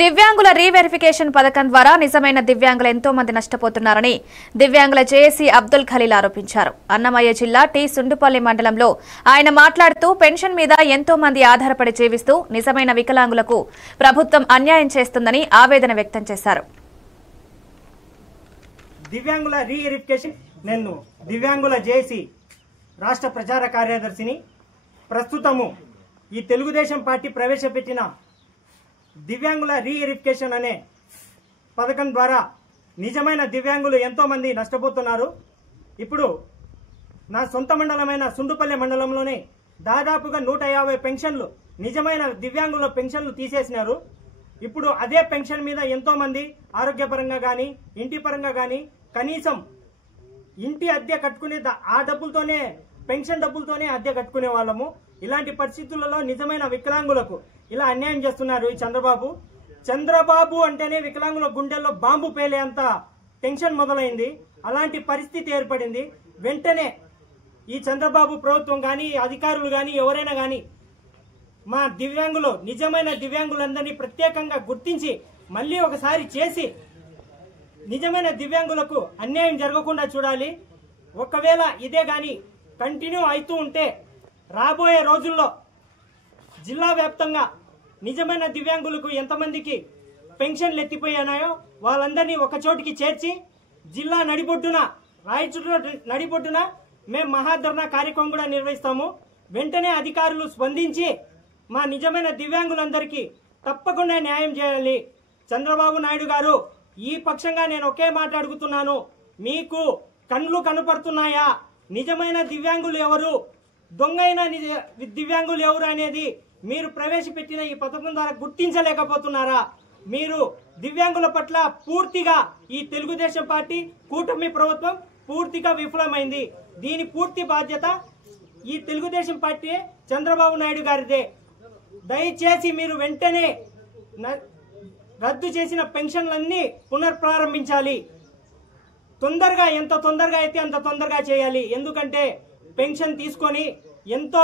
దివ్యాంగుల రీవెరిఫికేషన్ పథకం ద్వారా నిజమైన దివ్యాంగులు ఎంతో మంది నష్టపోతున్నారని దివ్యాంగుల జేఏసీ అబ్దుల్ ఖలీల్ ఆరోపించారు. అన్నమయ్య జిల్లా టీ సుండుపల్లి మండలంలో ఆయన మాట్లాడుతూ పెన్షన్ మీద ఎంతో మంది ఆధారపడి జీవిస్తూ నిజమైన వికలాంగులకు ప్రభుత్వం అన్యాయం చేస్తుందని ఆవేదన వ్యక్తం చేశారు. దివ్యాంగుల రీవెరిఫికేషన్ నేను దివ్యాంగుల జేఏసీ రాష్ట్ర ప్రచార కార్యదర్శిని. ప్రస్తుతము ఈ తెలుగుదేశం పార్టీ ప్రవేశపెట్టిన దివ్యాంగుల రీవెరిఫికేషన్ అనే పథకం ద్వారా నిజమైన దివ్యాంగులు ఎంతో మంది నష్టపోతున్నారు. ఇప్పుడు నా సొంత మండలమైన సుండుపల్లి మండలంలోనే దాదాపుగా 150 పెన్షన్లు నిజమైన దివ్యాంగుల పెన్షన్లు తీసేసినారు. ఇప్పుడు అదే పెన్షన్ మీద ఎంతో మంది ఆరోగ్యపరంగా కానీ ఇంటి పరంగా కానీ కనీసం ఇంటి అద్దె కట్టుకునే ఆ డబ్బులతోనే పెన్షన్ డబ్బులతోనే అద్దె కట్టుకునే వాళ్ళము. ఇలాంటి పరిస్థితులలో నిజమైన వికలాంగులకు ఇలా అన్యాయం చేస్తున్నారు ఈ చంద్రబాబు అంటేనే వికలాంగుల గుండెల్లో బాంబు పేలేంత టెన్షన్ మొదలైంది. అలాంటి పరిస్థితి ఏర్పడింది. వెంటనే ఈ చంద్రబాబు ప్రభుత్వం కానీ అధికారులు కానీ ఎవరైనా కానీ మా దివ్యాంగులు నిజమైన దివ్యాంగులందరినీ ప్రత్యేకంగా గుర్తించి మళ్ళీ ఒకసారి చేసి నిజమైన దివ్యాంగులకు అన్యాయం జరగకుండా చూడాలి. ఒకవేళ ఇదే కానీ కంటిన్యూ అవుతూ ఉంటే రాబోయే రోజుల్లో జిల్లా వ్యాప్తంగా నిజమైన దివ్యాంగులకు ఎంతమందికి పెన్షన్లు ఎత్తిపోయానాయో వాళ్ళందరినీ ఒక చోటికి చేర్చి జిల్లా నడిబొడ్డున రాయచూరు నడిబొడ్డున మేము మహాధర్నా కార్యక్రమం కూడా నిర్వహిస్తాము. వెంటనే అధికారులు స్పందించి మా నిజమైన దివ్యాంగులందరికీ తప్పకుండా న్యాయం చేయాలి. చంద్రబాబు నాయుడు గారు, ఈ పక్షంగా నేను ఒకే మాట అడుగుతున్నాను. మీకు కళ్ళు కనపడుతున్నాయా? నిజమైన దివ్యాంగులు ఎవరు, దొంగైన దివ్యాంగులు ఎవరు అనేది మీరు ప్రవేశపెట్టిన ఈ పథకం ద్వారా గుర్తించలేకపోతున్నారా? మీరు దివ్యాంగుల పట్ల పూర్తిగా ఈ తెలుగుదేశం పార్టీ కూటమి ప్రభుత్వం పూర్తిగా విఫలమైంది. దీని పూర్తి బాధ్యత ఈ తెలుగుదేశం పార్టీ చంద్రబాబు నాయుడు గారిదే. దయచేసి మీరు వెంటనే రద్దు చేసిన పెన్షన్లన్నీ పునఃప్రారంభించాలి. తొందరగా, ఎంత తొందరగా అయితే అంత తొందరగా చేయాలి. ఎందుకంటే పెన్షన్ తీసుకొని ఎంతో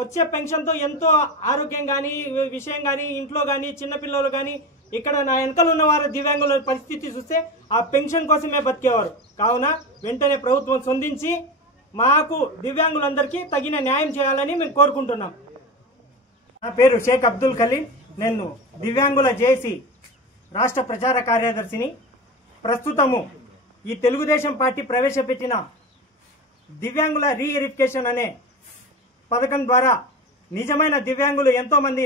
వచ్చే పెన్షన్తో ఎంతో ఆరోగ్యం కానీ విషయం కానీ ఇంట్లో కానీ చిన్నపిల్లలు కానీ ఇక్కడ నా వెనకలు ఉన్న వారు దివ్యాంగుల పరిస్థితి చూస్తే ఆ పెన్షన్ కోసమే బతికేవారు. కావున వెంటనే ప్రభుత్వం స్పందించి మాకు దివ్యాంగులందరికీ తగిన న్యాయం చేయాలని మేము కోరుకుంటున్నాం. నా పేరు షేక్ అబ్దుల్ ఖలీల్. నేను దివ్యాంగుల జేఏసీ రాష్ట్ర ప్రచార కార్యదర్శిని. ప్రస్తుతము ఈ తెలుగుదేశం పార్టీ ప్రవేశపెట్టిన దివ్యాంగుల రీవెరిఫికేషన్ అనే పథకం ద్వారా నిజమైన దివ్యాంగులు ఎంతో మంది